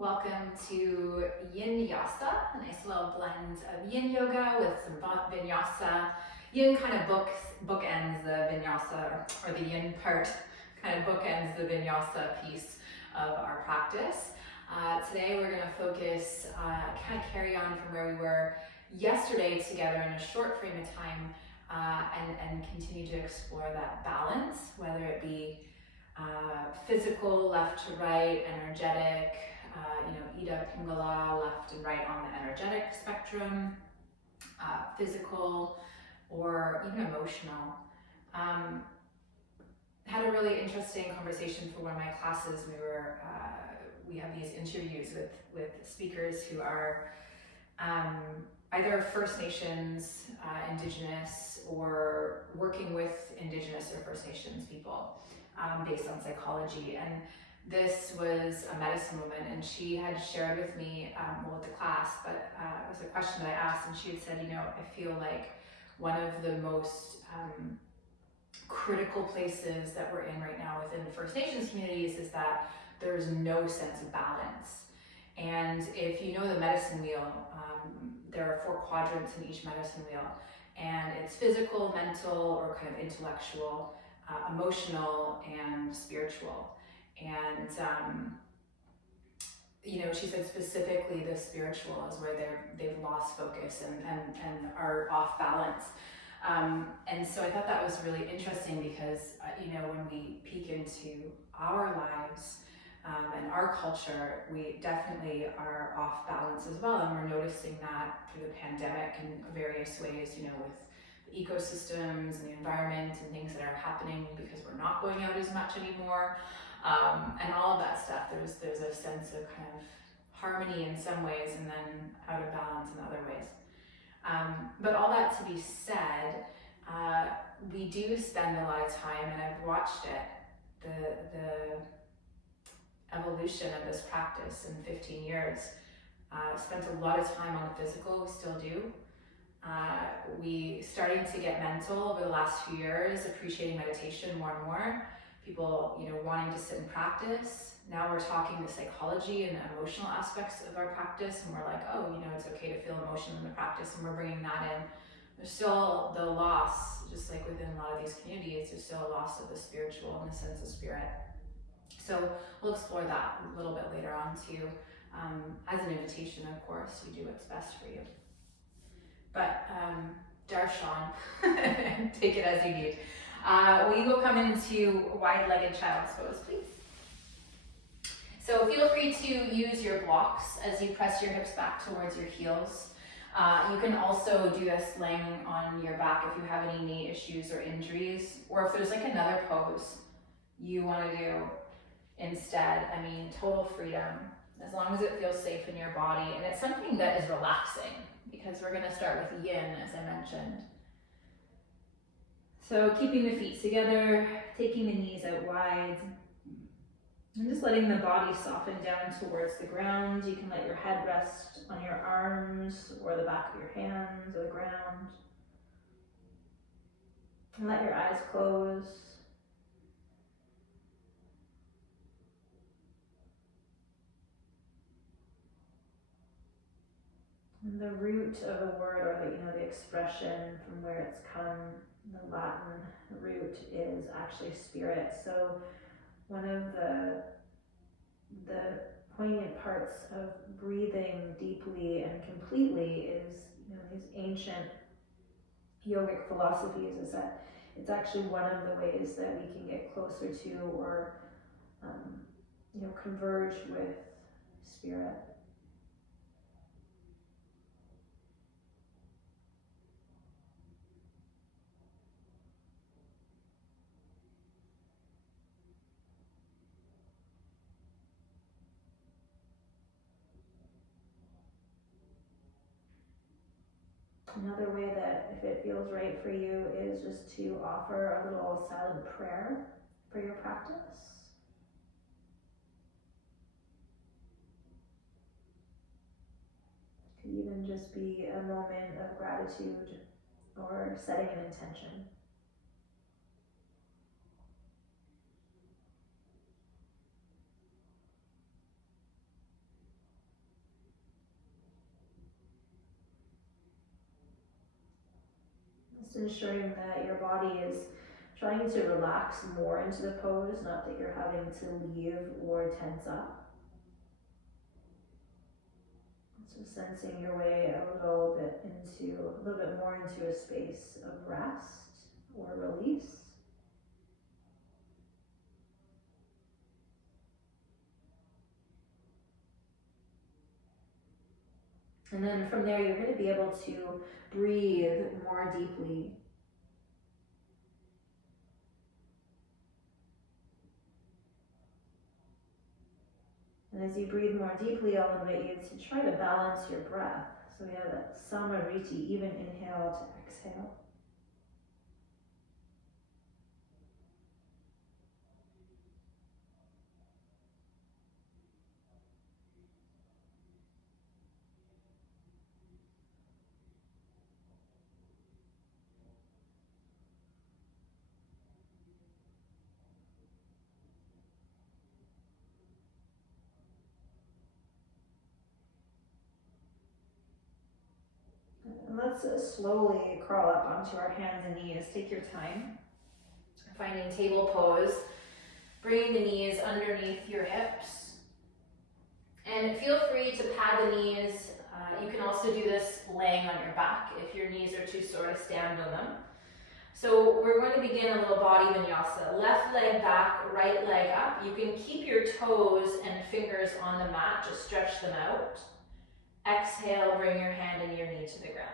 Welcome to YINyasa, a nice little blend of yin yoga with some vinyasa. Yin kind of bookends the vinyasa, or the yin part kind of bookends the vinyasa piece of our practice. Today we're going to focus, kind of carry on from where we were yesterday together in a short frame of time, and continue to explore that balance, whether it be physical, left to right, energetic, Ida Pingala, left and right on the energetic spectrum, physical, or even emotional. Had a really interesting conversation for one of my classes. We have these interviews with speakers who are either First Nations, Indigenous, or working with Indigenous or First Nations people, based on psychology. And this was a medicine woman, and she had shared with me, with the class, but it was a question that I asked, and she had said, I feel like one of the most critical places that we're in right now within the First Nations communities is that there's no sense of balance. And if you know the medicine wheel, there are 4 quadrants in each medicine wheel, and it's physical, mental, or kind of intellectual, emotional, and spiritual. And she said specifically the spiritual is where they've lost focus and are off balance. And so I thought that was really interesting because when we peek into our lives and our culture, we definitely are off balance as well, and we're noticing that through the pandemic in various ways, with the ecosystems and the environment and things that are happening because we're not going out as much anymore. And all of that stuff, there's a sense of kind of harmony in some ways and then out of balance in other ways. But all that to be said, we do spend a lot of time, and I've watched it, the evolution of this practice in 15 years. Spent a lot of time on the physical, we still do. We starting to get mental over the last few years, appreciating meditation more and more. People, wanting to sit and practice. Now we're talking the psychology and the emotional aspects of our practice, and we're like, it's okay to feel emotion in the practice, and we're bringing that in. There's still the loss, just like within a lot of these communities, there's still a loss of the spiritual and the sense of spirit. So we'll explore that a little bit later on too. As an invitation, of course, you do what's best for you. But Darshan, take it as you need. We will come into wide-legged child's pose, please. So feel free to use your blocks as you press your hips back towards your heels. You can also do this laying on your back if you have any knee issues or injuries, or if there's like another pose you want to do instead. Total freedom, as long as it feels safe in your body, and it's something that is relaxing, because we're going to start with yin, as I mentioned. So keeping the feet together, taking the knees out wide, and just letting the body soften down towards the ground. You can let your head rest on your arms or the back of your hands or the ground. And let your eyes close. And the root of a word, or the expression from where it's come, the Latin root, is actually spirit. So one of the poignant parts of breathing deeply and completely is, these ancient yogic philosophies, is that it's actually one of the ways that we can get closer to or converge with spirit. Another way that, if it feels right for you, is just to offer a little silent prayer for your practice. It could even just be a moment of gratitude or setting an intention. Just ensuring that your body is trying to relax more into the pose, not that you're having to leave or tense up. So sensing your way a little bit more into a space of rest or release. And then from there, you're going to be able to breathe more deeply. And as you breathe more deeply, I'll invite you to try to balance your breath. So we have that samariti, even inhale to exhale. And let's slowly crawl up onto our hands and knees. Take your time. Finding table pose. Bringing the knees underneath your hips. And feel free to pad the knees. You can also do this laying on your back if your knees are too sore to stand on them. So we're going to begin a little body vinyasa. Left leg back, right leg up. You can keep your toes and fingers on the mat, just stretch them out. Exhale, bring your hand and your knee to the ground.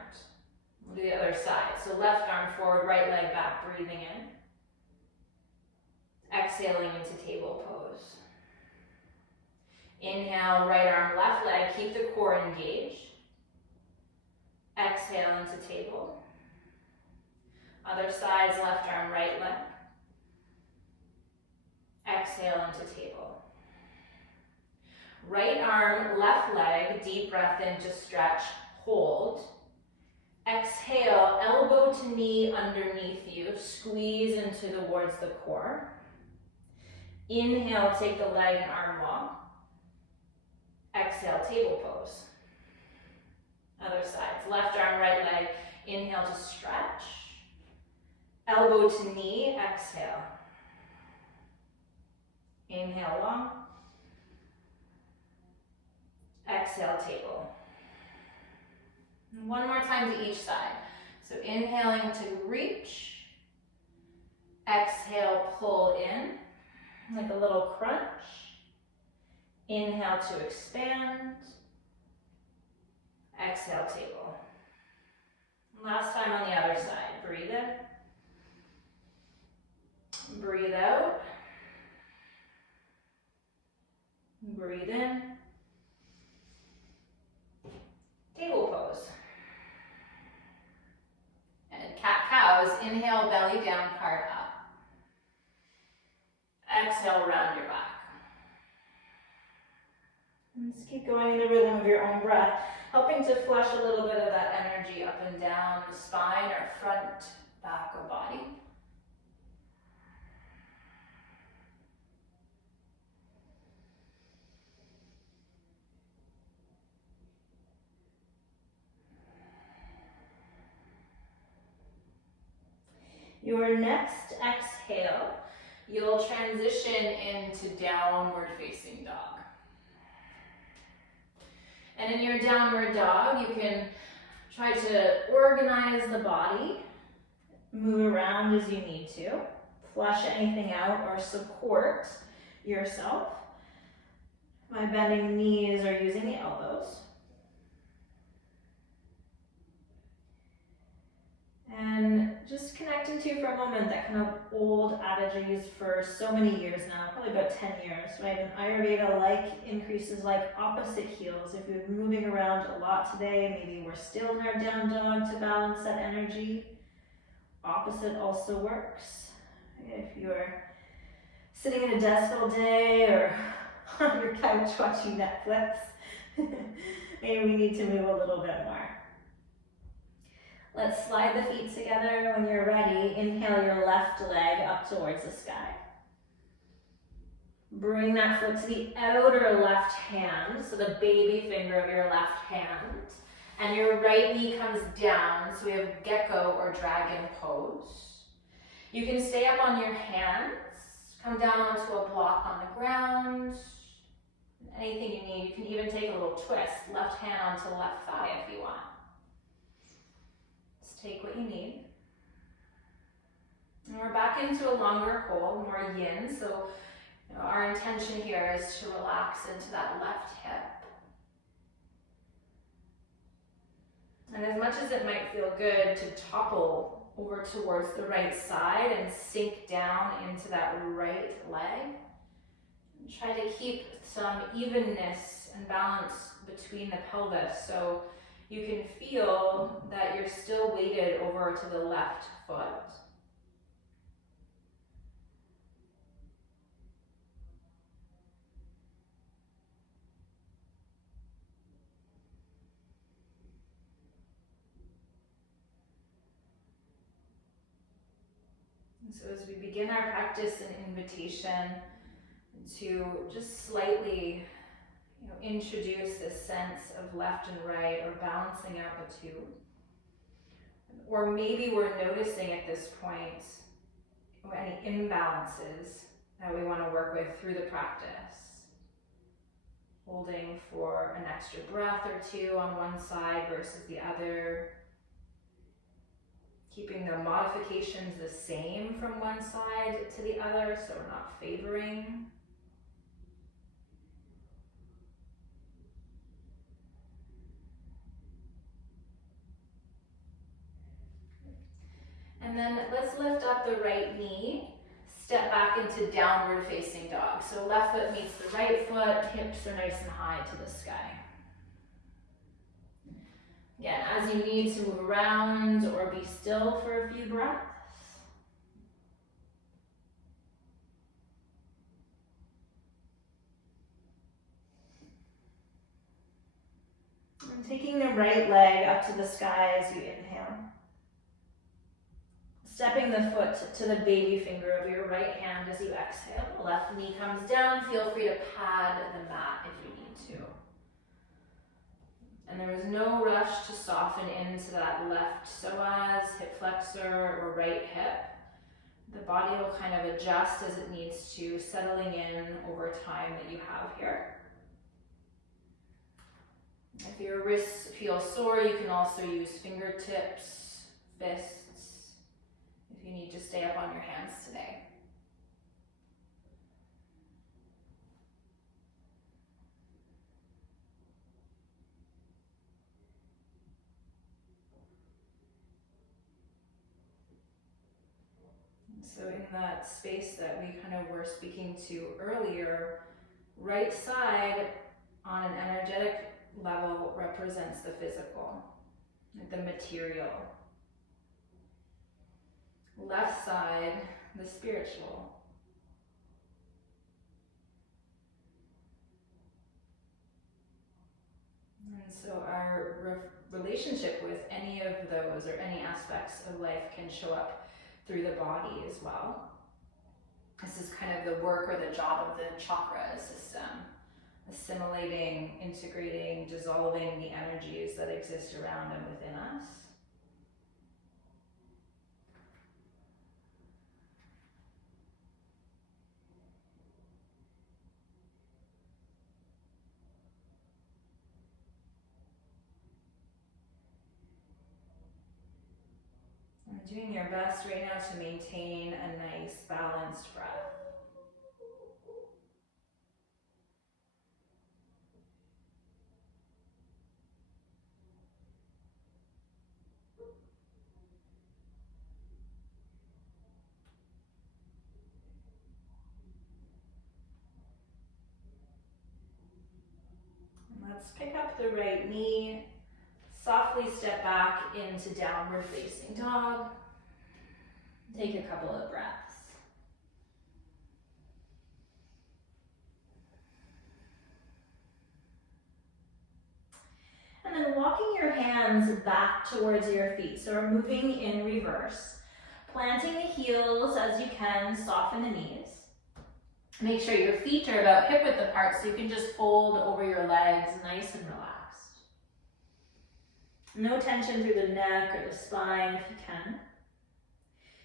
We'll do the other side. So left arm forward, right leg back, breathing in. Exhaling into table pose. Inhale, right arm, left leg, keep the core engaged. Exhale into table. Other sides, left arm, right leg. Exhale into table. Right arm, left leg, deep breath in, just stretch, hold. Exhale, elbow to knee underneath you, squeeze into towards the core. Inhale, take the leg and arm long. Exhale, table pose. Other sides, left arm, right leg, inhale to stretch. Elbow to knee, exhale. Inhale long. Exhale, table. And one more time to each side. So inhaling to reach. Exhale, pull in, like a little crunch. Inhale to expand. Exhale, table. Last time on the other side. Breathe in. Breathe out. Breathe in. Table pose. And cat-cows, inhale, belly down, heart up. Exhale, round your back. And just keep going in the rhythm of your own breath, helping to flush a little bit of that energy up and down the spine or front, back, or body. Your next exhale, you'll transition into downward facing dog. And in your downward dog, you can try to organize the body, move around as you need to, flush anything out or support yourself by bending the knees or using the elbows. And just connect into for a moment that kind of old adage I used for so many years now, probably about 10 years, right? In Ayurveda, like increases like opposite heals. If you're moving around a lot today, maybe we're still in our down dog to balance that energy. Opposite also works. If you're sitting at a desk all day or on your couch watching Netflix, maybe we need to move a little bit more. Let's slide the feet together. When you're ready, inhale your left leg up towards the sky. Bring that foot to the outer left hand, so the baby finger of your left hand. And your right knee comes down, so we have gecko or dragon pose. You can stay up on your hands, come down onto a block on the ground, anything you need. You can even take a little twist, left hand onto left thigh if you want. Just take what you need. And we're back into a longer hold, more yin. So our intention here is to relax into that left hip. And as much as it might feel good to topple over towards the right side and sink down into that right leg, try to keep some evenness and balance between the pelvis so you can feel that you're still weighted over to the left foot. So as we begin our practice, an invitation to just slightly introduce this sense of left and right, or balancing out the two. Or maybe we're noticing at this point any imbalances that we want to work with through the practice. Holding for an extra breath or two on one side versus the other. Keeping the modifications the same from one side to the other, so we're not favoring. And then let's lift up the right knee, step back into downward facing dog. So left foot meets the right foot, hips are nice and high to the sky. Again, as you need to move around or be still for a few breaths. And taking the right leg up to the sky as you inhale. Stepping the foot to the baby finger of your right hand as you exhale. The left knee comes down. Feel free to pad the mat if you need to. And there is no rush to soften into that left psoas, hip flexor, or right hip. The body will kind of adjust as it needs to, settling in over time that you have here. If your wrists feel sore, you can also use fingertips, fists, if you need to stay up on your hands today. So in that space that we kind of were speaking to earlier, right side on an energetic level represents the physical, the material. Left side, the spiritual. And so our relationship with any of those or any aspects of life can show up through the body as well. This is kind of the work or the job of the chakra system. Assimilating, integrating, dissolving the energies that exist around and within us. And doing your best right now to maintain a nice balanced breath. Let's pick up the right knee, softly step back into downward facing dog. Take a couple of breaths. And then walking your hands back towards your feet. So we're moving in reverse. Planting the heels as you can, soften the knees. Make sure your feet are about hip width apart so you can just fold over your legs, nice and relaxed. No tension through the neck or the spine if you can.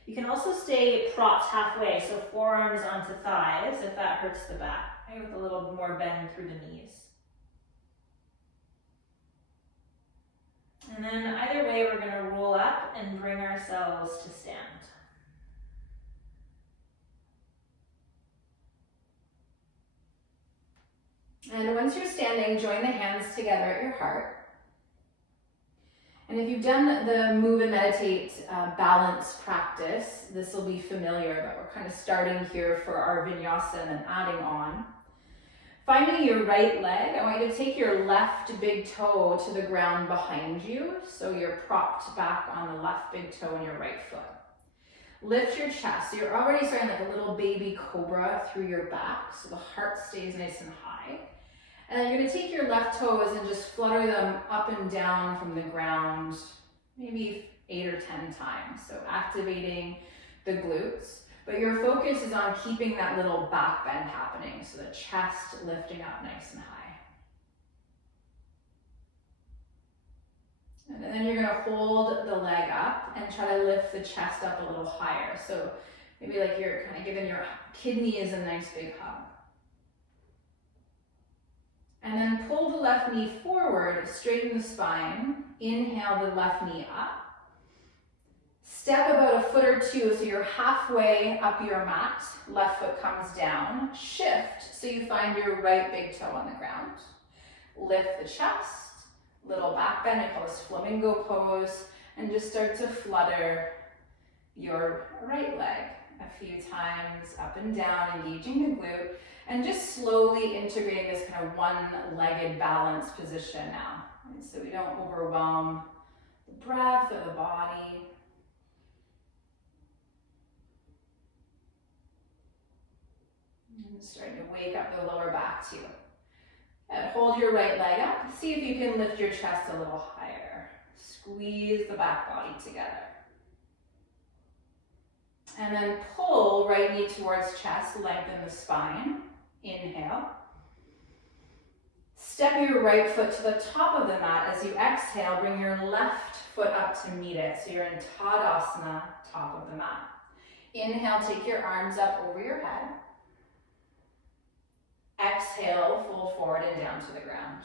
You can also stay propped halfway, so forearms onto thighs if that hurts the back, right, with a little more bend through the knees. And then either way, we're going to roll up and bring ourselves to stand. And once you're standing, join the hands together at your heart. And if you've done the Move and Meditate balance practice, this will be familiar, but we're kind of starting here for our vinyasa and then adding on. Finding your right leg, I want you to take your left big toe to the ground behind you, so you're propped back on the left big toe and your right foot. Lift your chest. So you're already starting like a little baby cobra through your back, so the heart stays nice and high. And then you're going to take your left toes and just flutter them up and down from the ground, maybe 8 or 10 times. So activating the glutes. But your focus is on keeping that little back bend happening, so the chest lifting up nice and high. And then you're going to hold the leg up and try to lift the chest up a little higher. So maybe like you're kind of giving your kidneys a nice big hug. And then pull the left knee forward, straighten the spine. Inhale the left knee up. Step about a foot or two, so you're halfway up your mat. Left foot comes down. Shift, so you find your right big toe on the ground. Lift the chest, little back bend. I call this flamingo pose. And just start to flutter your right leg a few times, up and down, engaging the glute. And just slowly integrating this kind of one-legged balance position now. Right? So we don't overwhelm the breath or the body. And starting to wake up the lower back too. And hold your right leg up. See if you can lift your chest a little higher. Squeeze the back body together. And then pull right knee towards chest, lengthen the spine. Inhale. Step your right foot to the top of the mat. As you exhale, bring your left foot up to meet it. So you're in Tadasana, top of the mat. Inhale, take your arms up over your head. Exhale, fold forward and down to the ground.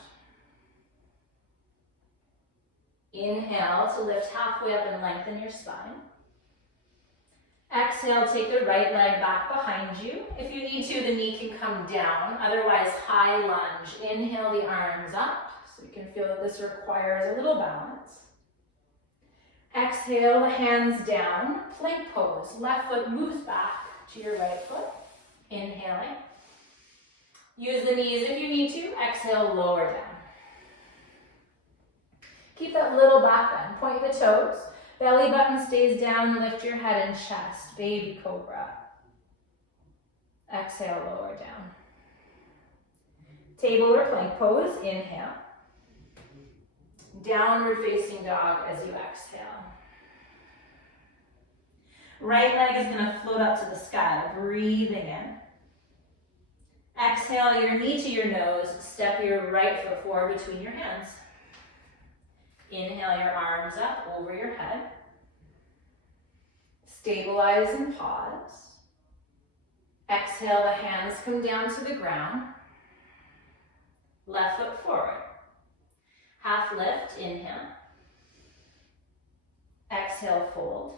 Inhale to lift halfway up and lengthen your spine. Exhale, take the right leg back behind you. If you need to, the knee can come down. Otherwise, high lunge. Inhale the arms up, so you can feel that this requires a little balance. Exhale, the hands down. Plank pose. Left foot moves back to your right foot. Inhaling. Use the knees if you need to. Exhale, lower down. Keep that little back bend. Point the toes. Belly button stays down, lift your head and chest, baby cobra. Exhale, lower down. Table or plank pose, inhale. Downward facing dog as you exhale. Right leg is going to float up to the sky, breathing in. Exhale your knee to your nose, step your right foot forward between your hands. Inhale your arms up over your head. Stabilize and pause. Exhale, the hands come down to the ground. Left foot forward. Half lift, inhale. Exhale, fold.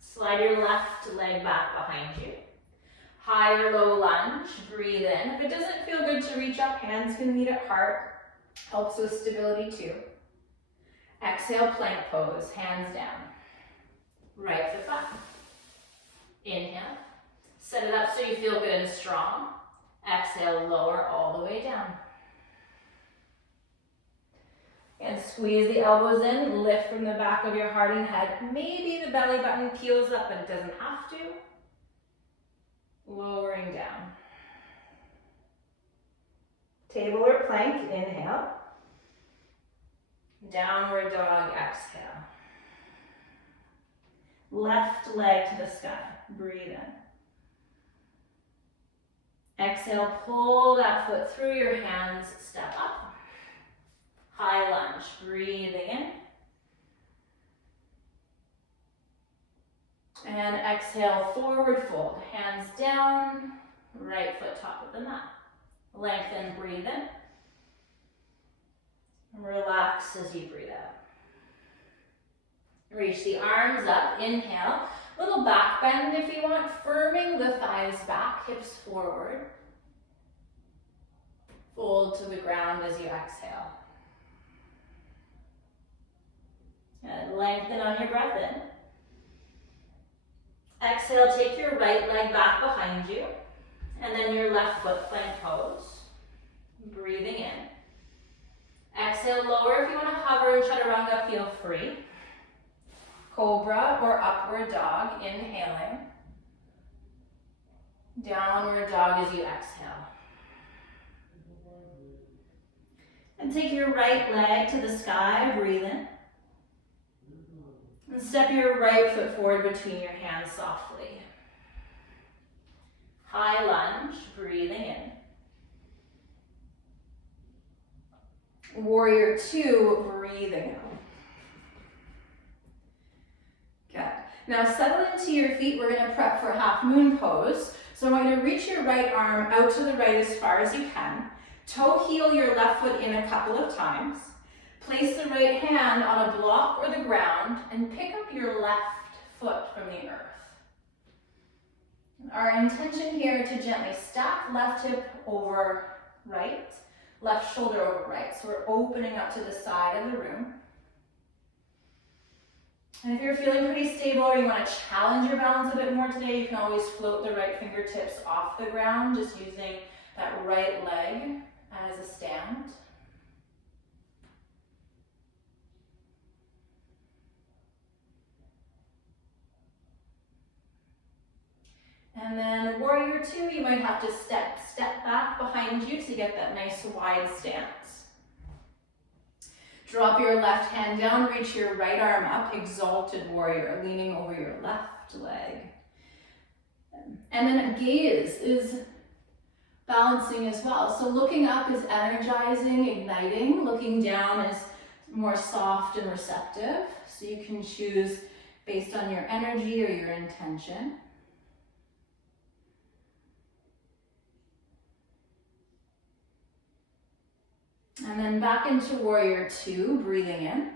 Slide your left leg back behind you. High or low lunge, breathe in. If it doesn't feel good to reach up, hands can meet at heart. Helps with stability too. Exhale, plank pose, hands down. Right foot back. Inhale. Set it up so you feel good and strong. Exhale, lower all the way down. And squeeze the elbows in, lift from the back of your heart and head. Maybe the belly button peels up, but it doesn't have to. Lowering down. Table or plank, inhale. Downward dog, exhale. Left leg to the sky, breathe in. Exhale, pull that foot through your hands, step up. High lunge, lunge, breathing in. And exhale, forward fold, hands down, right foot top of the mat. Lengthen, breathe in. Relax as you breathe out. Reach the arms up, inhale. Little back bend if you want, firming the thighs back, hips forward. Fold to the ground as you exhale. And lengthen on your breath in. Exhale, take your right leg back behind you, and then your left foot plank pose. Breathing in. Exhale, lower. If you want to hover in chaturanga, feel free. Cobra or upward dog, inhaling. Downward dog as you exhale. And take your right leg to the sky, breathe in. And step your right foot forward between your hands softly. High lunge, breathing in. Warrior two, breathing out. Good. Now settle into your feet. We're going to prep for half moon pose. So I want you to reach your right arm out to the right as far as you can. Toe heel your left foot in a couple of times. Place the right hand on a block or the ground and pick up your left foot from the earth. Our intention here to gently stack left hip over right, left shoulder over right. So we're opening up to the side of the room. And if you're feeling pretty stable or you want to challenge your balance a bit more today, you can always float the right fingertips off the ground, just using that right leg as a stand. And then warrior two, you might have to step back behind you to get that nice wide stance. Drop your left hand down, reach your right arm up, exalted warrior, leaning over your left leg. And then gaze is balancing as well. So looking up is energizing, igniting. Looking down is more soft and receptive. So you can choose based on your energy or your intention. And then back into warrior two, breathing in.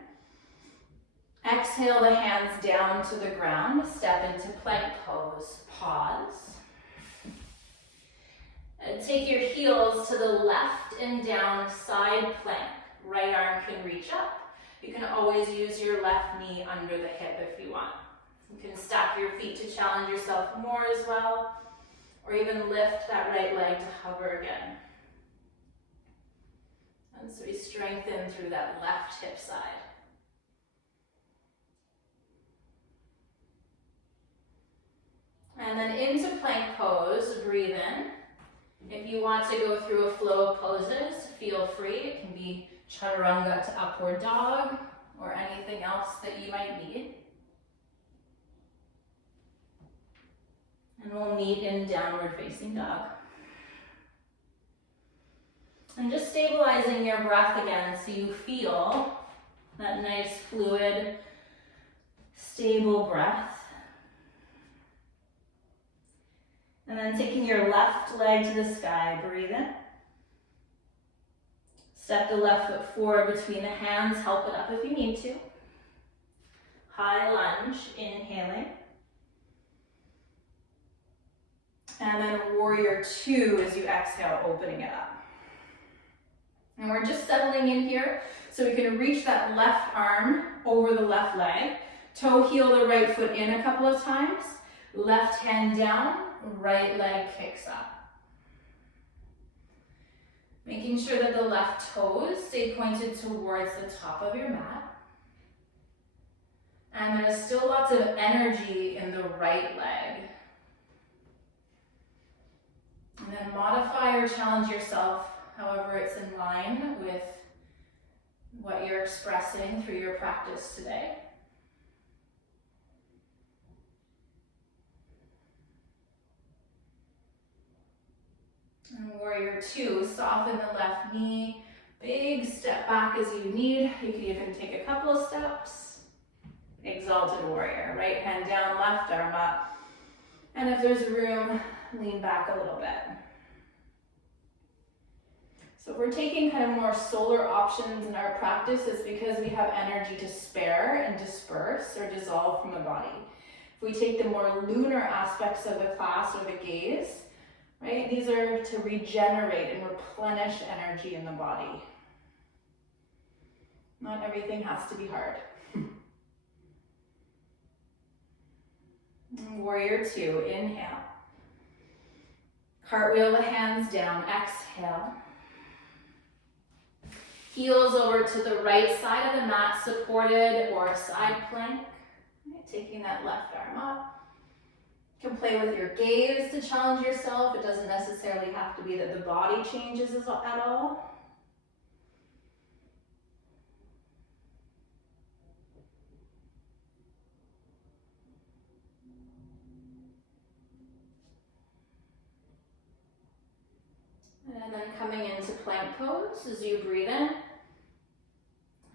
Exhale the hands down to the ground. Step into plank pose. Pause. And take your heels to the left and down, side plank. Right arm can reach up. You can always use your left knee under the hip if you want. You can stack your feet to challenge yourself more as well, or even lift that right leg to hover again. And so we strengthen through that left hip side. And then into plank pose, breathe in. If you want to go through a flow of poses, feel free. It can be chaturanga to upward dog or anything else that you might need. And we'll meet in downward facing dog. And just stabilizing your breath again so you feel that nice fluid, stable breath. And then taking your left leg to the sky, breathe in. Step the left foot forward between the hands, help it up if you need to. High lunge, inhaling. And then warrior two as you exhale, opening it up. And we're just settling in here, so we can reach that left arm over the left leg, toe heel the right foot in a couple of times, left hand down, right leg kicks up. Making sure that the left toes stay pointed towards the top of your mat. And there's still lots of energy in the right leg. And then modify or challenge yourself however it's in line with what you're expressing through your practice today. And warrior two, soften the left knee, big step step back as you need. You can even take a couple of steps. Exalted warrior, right hand down, left arm up. And if there's room, lean back a little bit. So if we're taking kind of more solar options in our practice, it's because we have energy to spare and disperse or dissolve from the body. If we take the more lunar aspects of the class or the gaze, right, these are to regenerate and replenish energy in the body. Not everything has to be hard. Warrior two, inhale. Cartwheel the hands down, exhale. Heels over to the right side of the mat, supported or side plank. Right, taking that left arm up. You can play with your gaze to challenge yourself. It doesn't necessarily have to be that the body changes at all. And then coming into plank pose as you breathe in.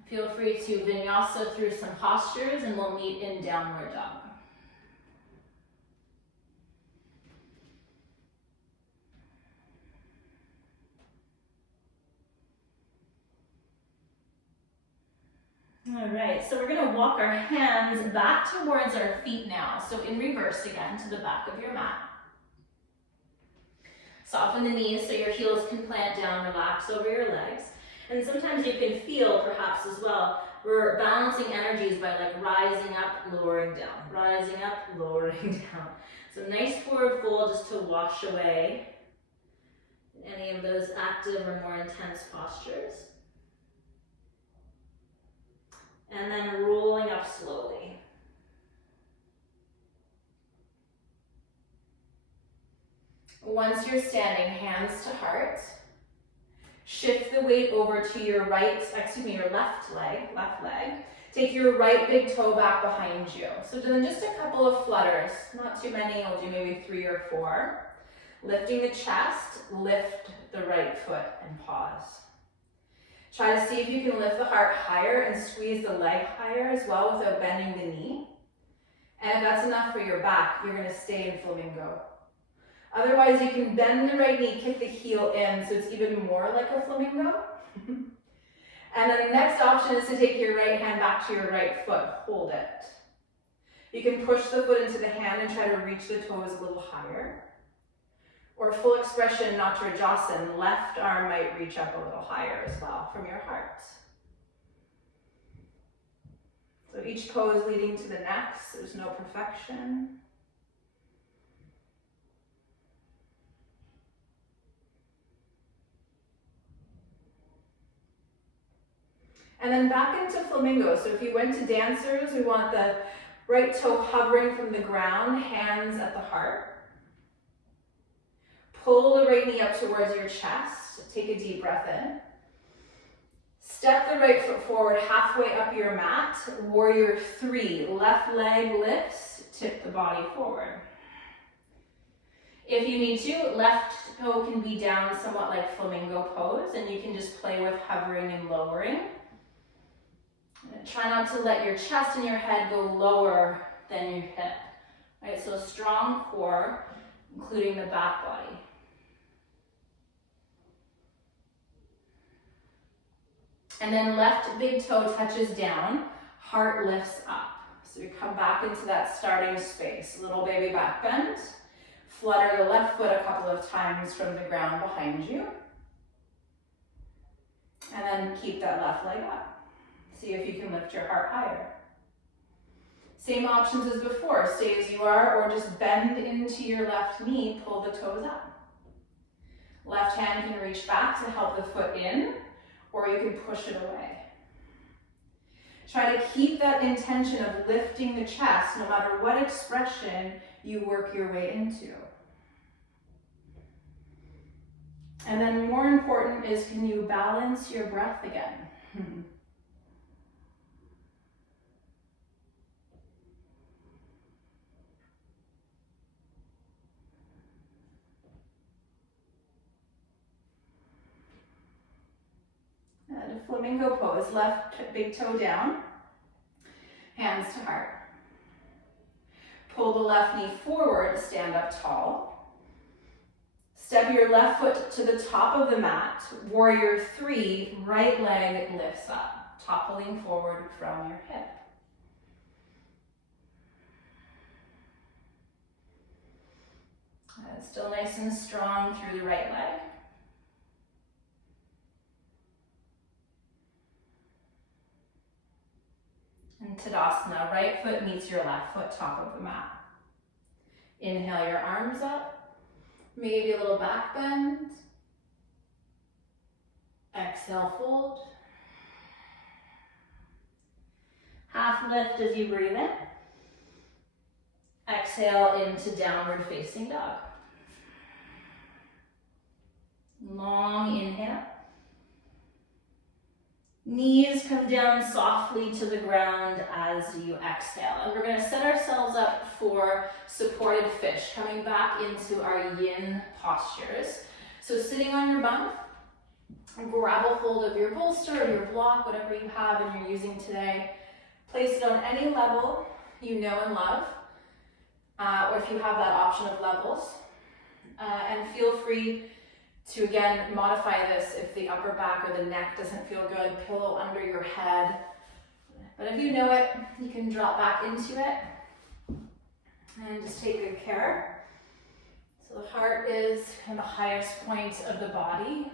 Feel free to vinyasa through some postures and we'll meet in downward dog. All right, so we're gonna walk our hands back towards our feet now. So in reverse again to the back of your mat. Soften the knees so your heels can plant down, relax over your legs. And sometimes you can feel, perhaps as well, we're balancing energies by like rising up, lowering down, rising up, lowering down. So nice forward fold just to wash away any of those active or more intense postures. And then rolling up slowly. Once you're standing, hands to heart. Shift the weight over to your your left leg. Take your right big toe back behind you. So then just a couple of flutters, not too many, I'll do maybe 3 or 4. Lifting the chest, lift the right foot and pause. Try to see if you can lift the heart higher and squeeze the leg higher as well without bending the knee. And if that's enough for your back, you're gonna stay in flamingo. Otherwise, you can bend the right knee, kick the heel in, so it's even more like a flamingo. And then the next option is to take your right hand back to your right foot, hold it. You can push the foot into the hand and try to reach the toes a little higher. Or full expression, Natarajasana, left arm might reach up a little higher as well from your heart. So each pose leading to the next, there's no perfection. And then back into flamingo. So if you went to dancers, we want the right toe hovering from the ground, hands at the heart. Pull the right knee up towards your chest. Take a deep breath in. Step the right foot forward halfway up your mat. Warrior 3, left leg lifts, tip the body forward. If you need to, left toe can be down somewhat like flamingo pose, and you can just play with hovering and lowering. Try not to let your chest and your head go lower than your hip. Right? So strong core, including the back body. And then left big toe touches down, heart lifts up. So you come back into that starting space. Little baby back bend. Flutter the left foot a couple of times from the ground behind you. And then keep that left leg up. See if you can lift your heart higher. Same options as before. Stay as you are or just bend into your left knee, pull the toes up. Left hand can reach back to help the foot in, or you can push it away. Try to keep that intention of lifting the chest no matter what expression you work your way into. And then more important is, can you balance your breath again? And flamingo pose. Left big toe down, hands to heart. Pull the left knee forward, stand up tall. Step your left foot to the top of the mat. Warrior 3, right leg lifts up, toppling forward from your hip. Still nice and strong through the right leg. And Tadasana, right foot meets your left foot, top of the mat. Inhale your arms up, maybe a little back bend. Exhale, fold. Half lift as you breathe in. Exhale into downward facing dog. Long inhale. Knees come down softly to the ground as you exhale. And we're going to set ourselves up for supported fish, coming back into our yin postures. So sitting on your bum, grab a hold of your bolster or your block, whatever you have and you're using today. Place it on any level you know and love, or if you have that option of levels. And feel free to, again, modify this if the upper back or the neck doesn't feel good. Pillow under your head. But if you know it, you can drop back into it and just take good care. So the heart is kind of the highest point of the body.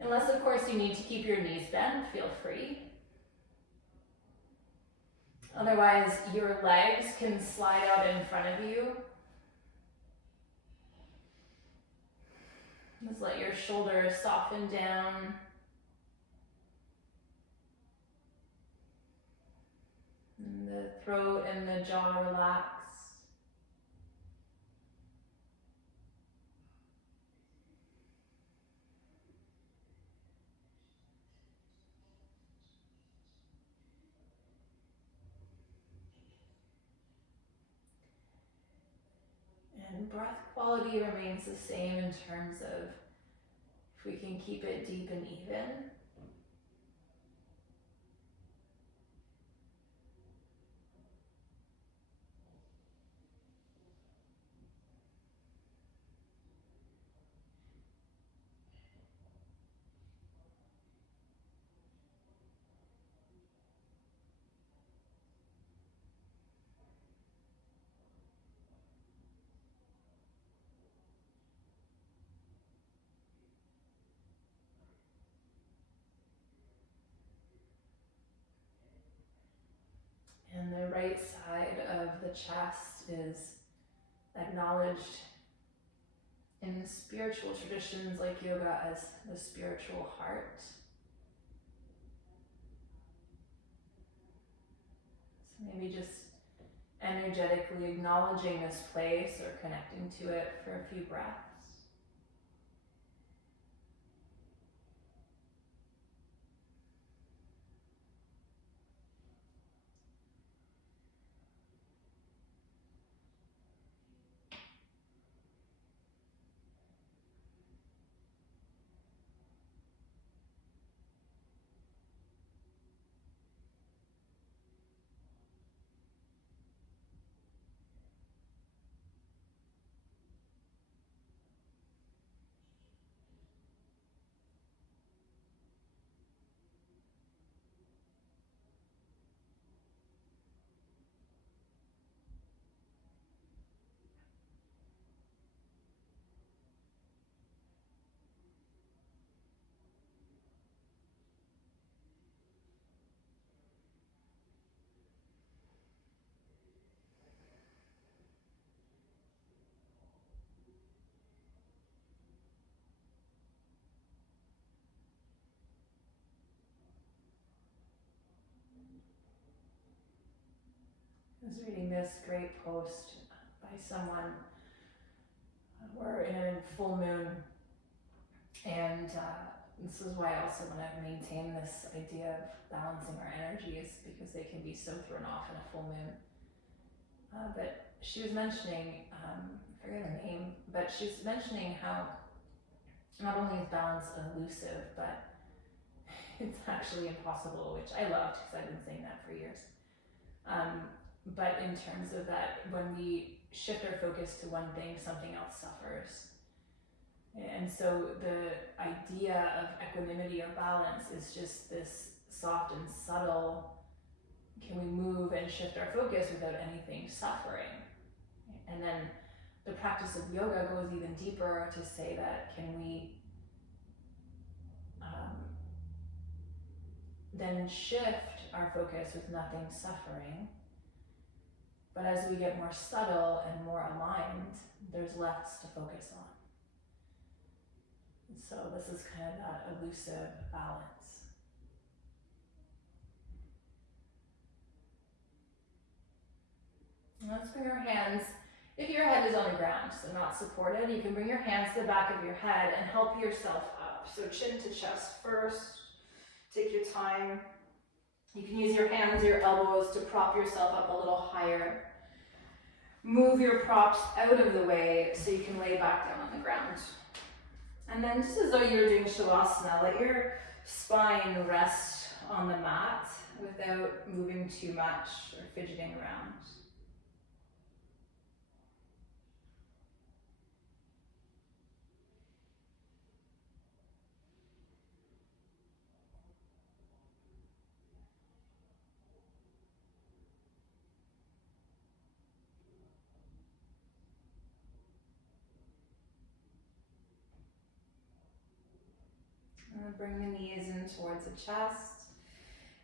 Unless, of course, you need to keep your knees bent, feel free. Otherwise, your legs can slide out in front of you. Just let your shoulders soften down. And the throat and the jaw relax. And breath quality remains the same in terms of if we can keep it deep and even. And the right side of the chest is acknowledged in the spiritual traditions like yoga as the spiritual heart. So maybe just energetically acknowledging this place or connecting to it for a few breaths. I was reading this great post by someone. We're in a full moon, and this is why I also want to maintain this idea of balancing our energies, because they can be so thrown off in a full moon. But she was mentioning, I forget her name, but she's mentioning how not only is balance elusive, but it's actually impossible, which I loved because I've been saying that for years. But in terms of that, when we shift our focus to one thing, something else suffers. And so the idea of equanimity or balance is just this soft and subtle, can we move and shift our focus without anything suffering? And then the practice of yoga goes even deeper to say that can we then shift our focus with nothing suffering. But as we get more subtle and more aligned, there's less to focus on. And so this is kind of that elusive balance. And let's bring our hands, if your head is on the ground, so not supported, you can bring your hands to the back of your head and help yourself up. So chin to chest first. Take your time. You can use your hands, your elbows to prop yourself up a little higher. Move your props out of the way so you can lay back down on the ground. And then just as though you're doing Shavasana, let your spine rest on the mat without moving too much or fidgeting around. Bring the knees in towards the chest.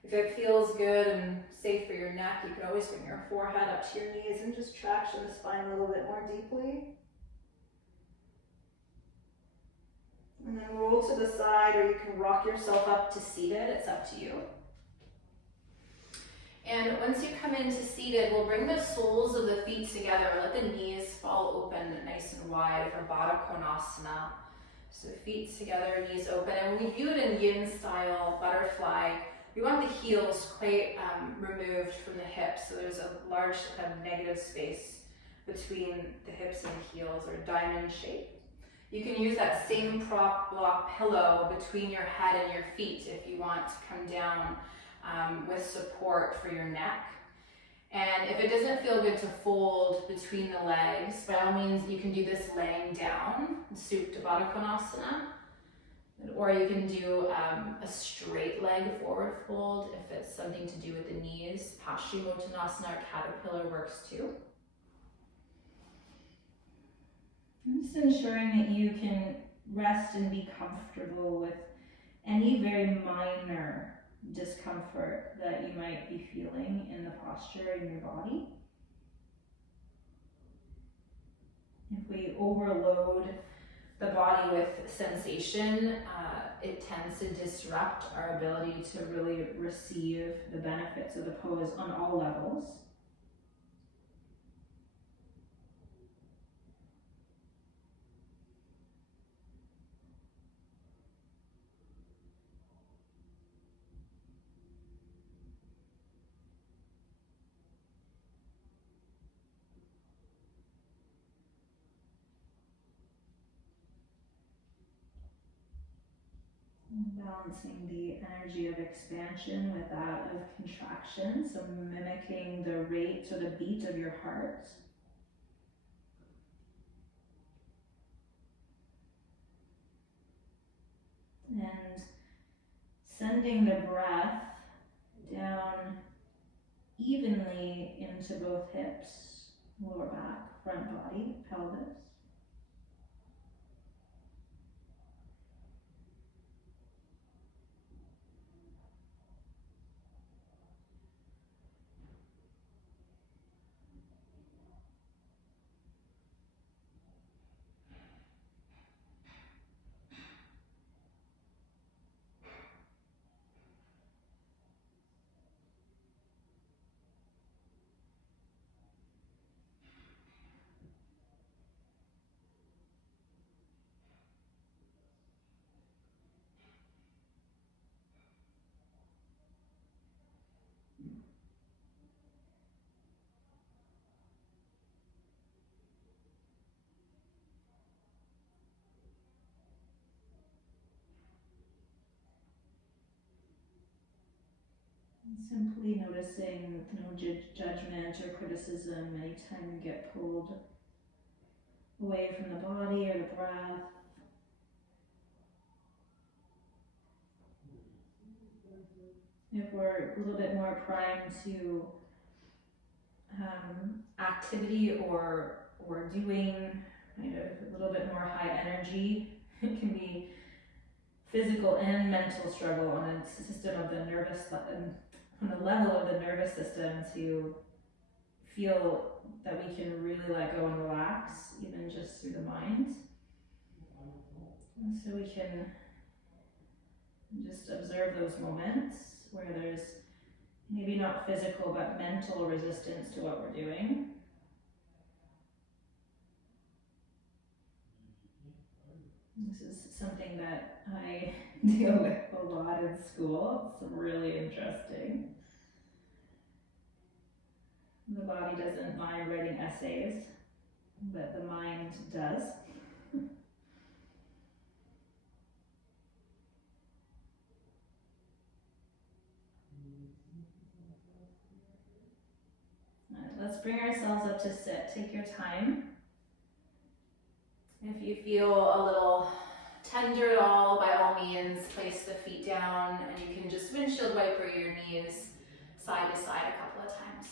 If it feels good and safe for your neck, you can always bring your forehead up to your knees and just traction the spine a little bit more deeply. And then roll to the side, or you can rock yourself up to seated. It's up to you. And once you come into seated, we'll bring the soles of the feet together. Let the knees fall open nice and wide for Baddha Konasana. So feet together, knees open. And when we do it in yin style, butterfly, we want the heels quite removed from the hips. So there's a large kind of negative space between the hips and the heels, or diamond shape. You can use that same prop block pillow between your head and your feet if you want to come down with support for your neck. And if it doesn't feel good to fold between the legs, by all means you can do this laying down, Supta Baddha Konasana, or you can do a straight leg forward fold if it's something to do with the knees. Paschimottanasana or caterpillar works too. Just ensuring that you can rest and be comfortable with any very minor discomfort that you might be feeling in the posture in your body. If we overload the body with sensation, it tends to disrupt our ability to really receive the benefits of the pose on all levels. Balancing the energy of expansion with that of contraction, so mimicking the rate or the beat of your heart. And sending the breath down evenly into both hips, lower back, front body, pelvis. Simply noticing no judgment or criticism anytime you get pulled away from the body or the breath. If we're a little bit more primed to activity or doing, kind of a little bit more high energy, it can be physical and mental struggle on a system of the nervous, on the level of the nervous system, to feel that we can really let go and relax, even just through the mind. And so we can just observe those moments where there's maybe not physical but mental resistance to what we're doing. This is something that I deal with a lot in school. It's really interesting. The body doesn't mind writing essays, but the mind does. Let's bring ourselves up to sit. Take your time. If you feel a little tender at all, by all means, place the feet down, and you can just windshield wiper your knees side to side a couple of times.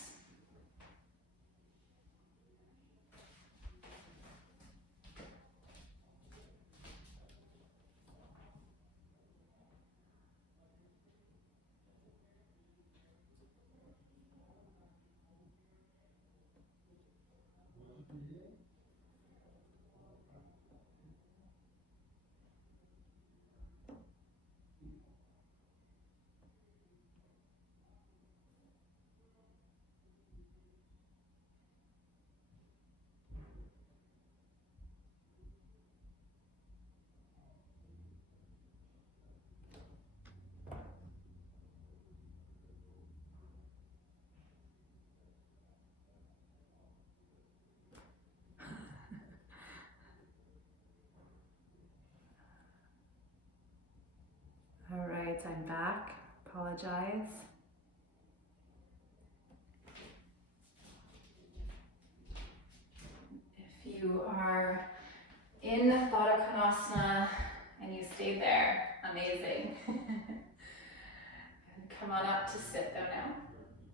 All right, I'm back. Apologize. If you are in Baddha Konasana and you stayed there, amazing. Come on up to sit though now,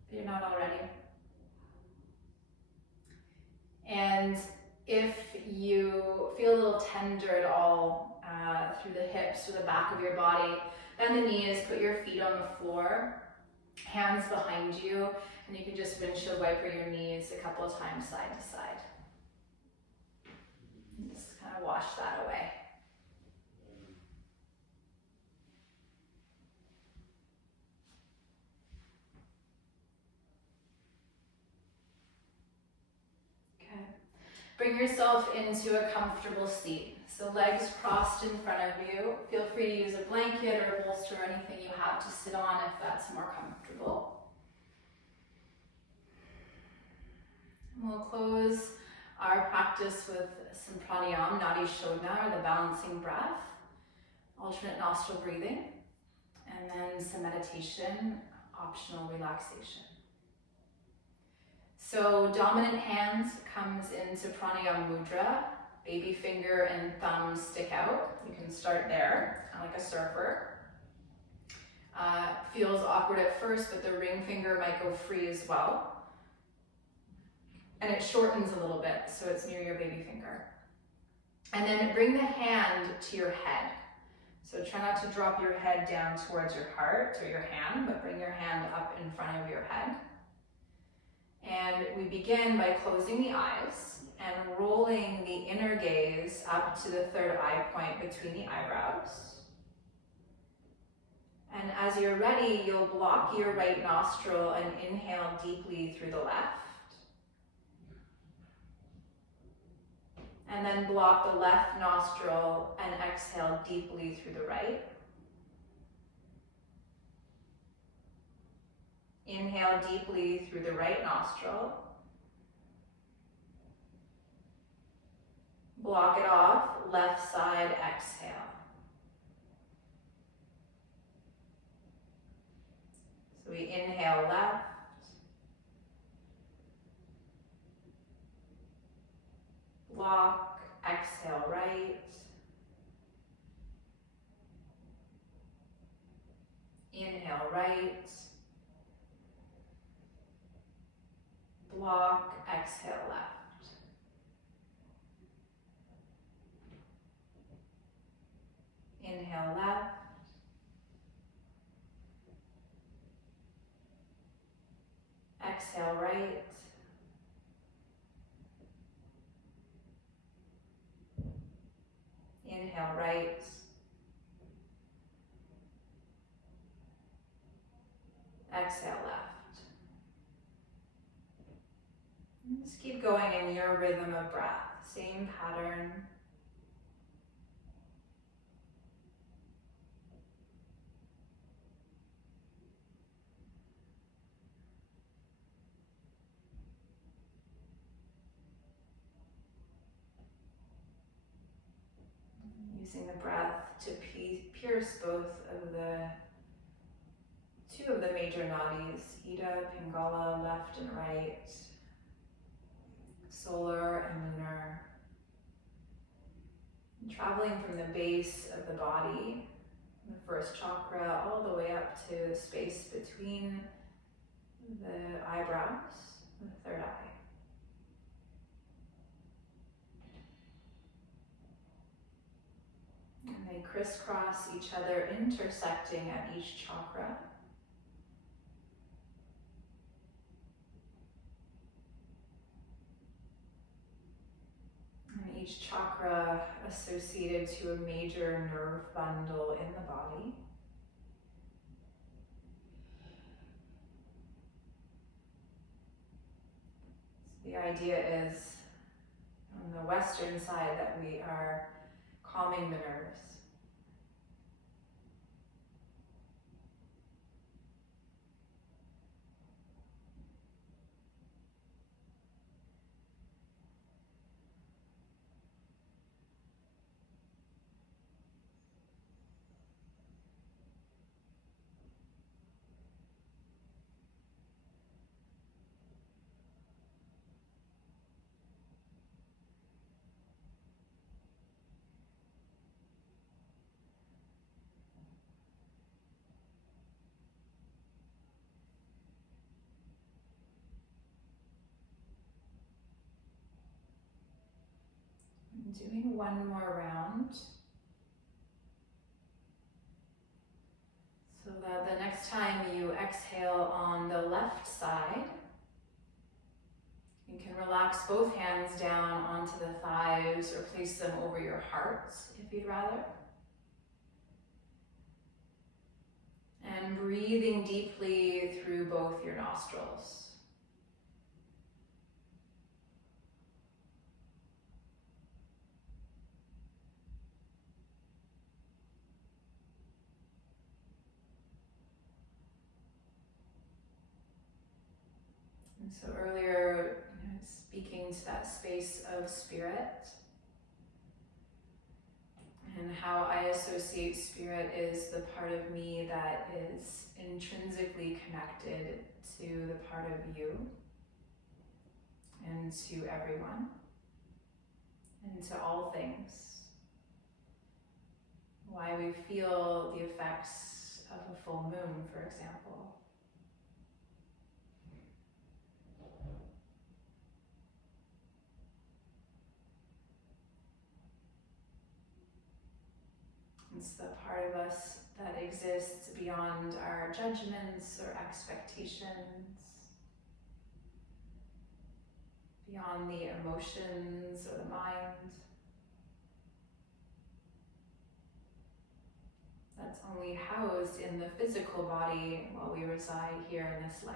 if you're not already. And if you feel a little tender at all through the hips or the back of your body, bend the knees, put your feet on the floor, hands behind you, and you can just windshield wiper your knees a couple of times side to side. And just kind of wash that away. Okay. Bring yourself into a comfortable seat. So legs crossed in front of you. Feel free to use a blanket or a bolster or anything you have to sit on if that's more comfortable. We'll close our practice with some pranayama, nadi shodhana, or the balancing breath, alternate nostril breathing, and then some meditation, optional relaxation. So dominant hands comes into pranayama mudra. Baby finger and thumb stick out. You can start there, kind of like a surfer. Feels awkward at first, but the ring finger might go free as well. And it shortens a little bit, so it's near your baby finger. And then bring the hand to your head. So try not to drop your head down towards your heart or your hand, but bring your hand up in front of your head. And we begin by closing the eyes and rolling the inner gaze up to the third eye point between the eyebrows. And as you're ready, you'll block your right nostril and inhale deeply through the left. And then block the left nostril and exhale deeply through the right. Inhale deeply through the right nostril. Block it off, left side, exhale. So we we inhale left. Block, exhale right. Inhale right. Block, exhale left. Inhale left. Exhale right. Inhale right. Exhale left. And just keep going in your rhythm of breath. Same pattern. Using the breath to pierce two of the major nadis, Ida, Pingala, left and right, solar and lunar. And traveling from the base of the body, the first chakra, all the way up to the space between the eyebrows, the third eye. And they crisscross each other, intersecting at each chakra. And each chakra associated to a major nerve bundle in the body. So the idea is, on the western side, that we are calming the nerves. Doing one more round. So that the next time you exhale on the left side, you can relax both hands down onto the thighs or place them over your heart if you'd rather. And breathing deeply through both your nostrils. And so earlier, speaking to that space of spirit, and how I associate spirit is the part of me that is intrinsically connected to the part of you and to everyone and to all things. Why we feel the effects of a full moon, for example. It's the part of us that exists beyond our judgments or expectations, beyond the emotions or the mind. That's only housed in the physical body while we reside here in this life.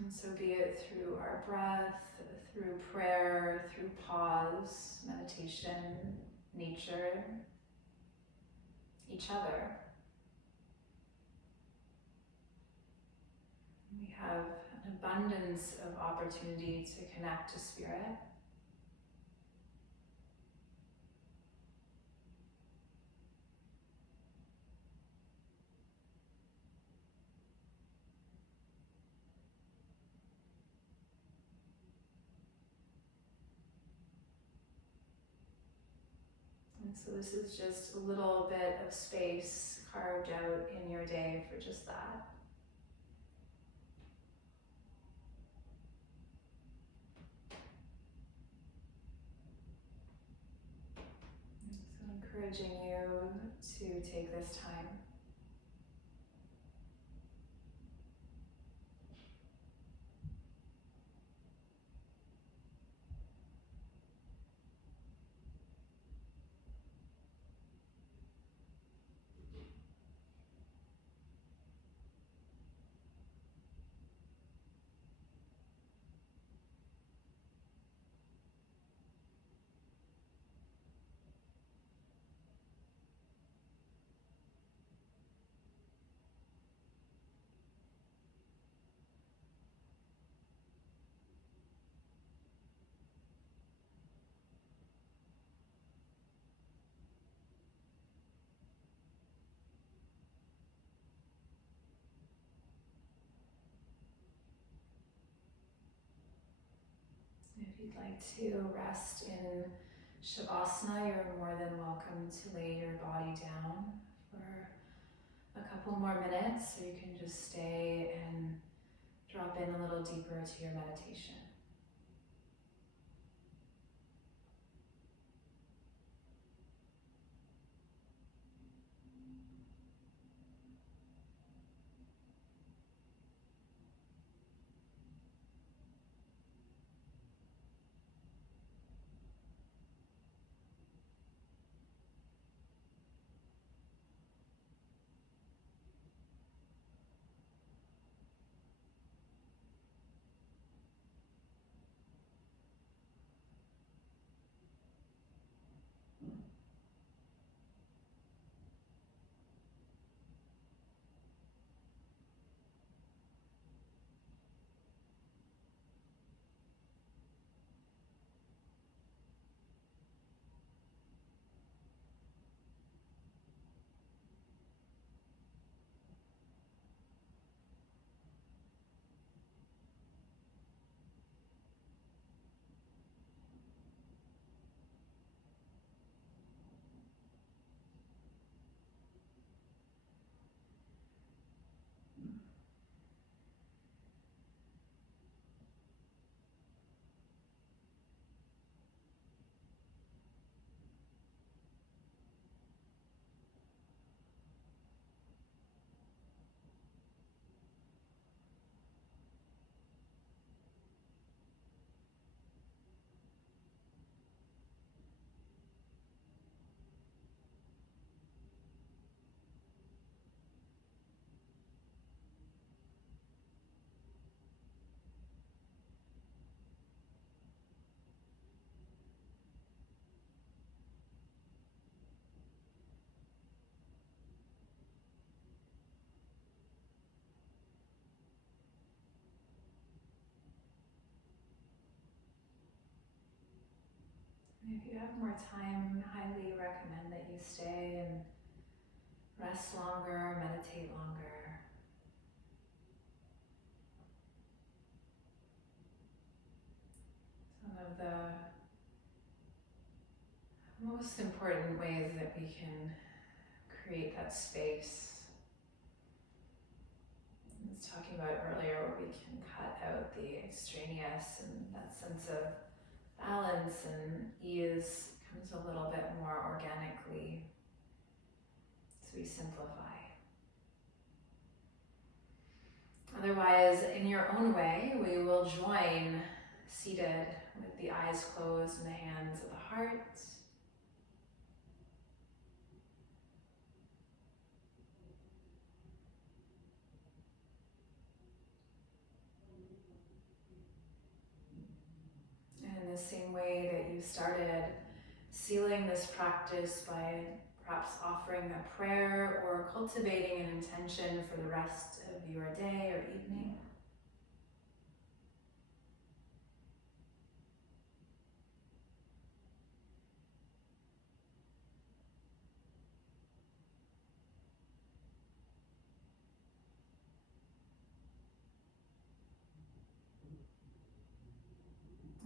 And so be it through our breath, through prayer, through pause, meditation, nature, each other. We have an abundance of opportunity to connect to spirit. So this is just a little bit of space carved out in your day for just that. So encouraging you to take this time. If you'd like to rest in Shavasana, you're more than welcome to lay your body down for a couple more minutes, or you can just stay and drop in a little deeper to your meditation. If you have more time, I highly recommend that you stay and rest longer, meditate longer. Some of the most important ways that we can create that space, I was talking about earlier, where we can cut out the extraneous, and that sense of balance and ease comes a little bit more organically as we simplify. Otherwise, in your own way, we will join seated with the eyes closed and the hands at the heart. And in the same way that you started, sealing this practice by perhaps offering a prayer or cultivating an intention for the rest of your day or evening.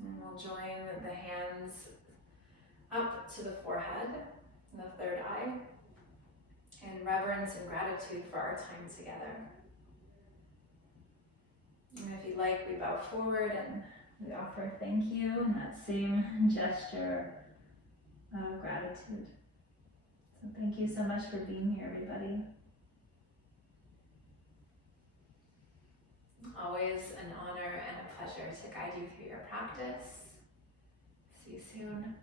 And we'll join the hands up to the forehead, in the third eye, in reverence and gratitude for our time together. And if you'd like, we bow forward and we offer thank you in that same gesture of gratitude. So thank you so much for being here, everybody. Always an honor and a pleasure to guide you through your practice. See you soon.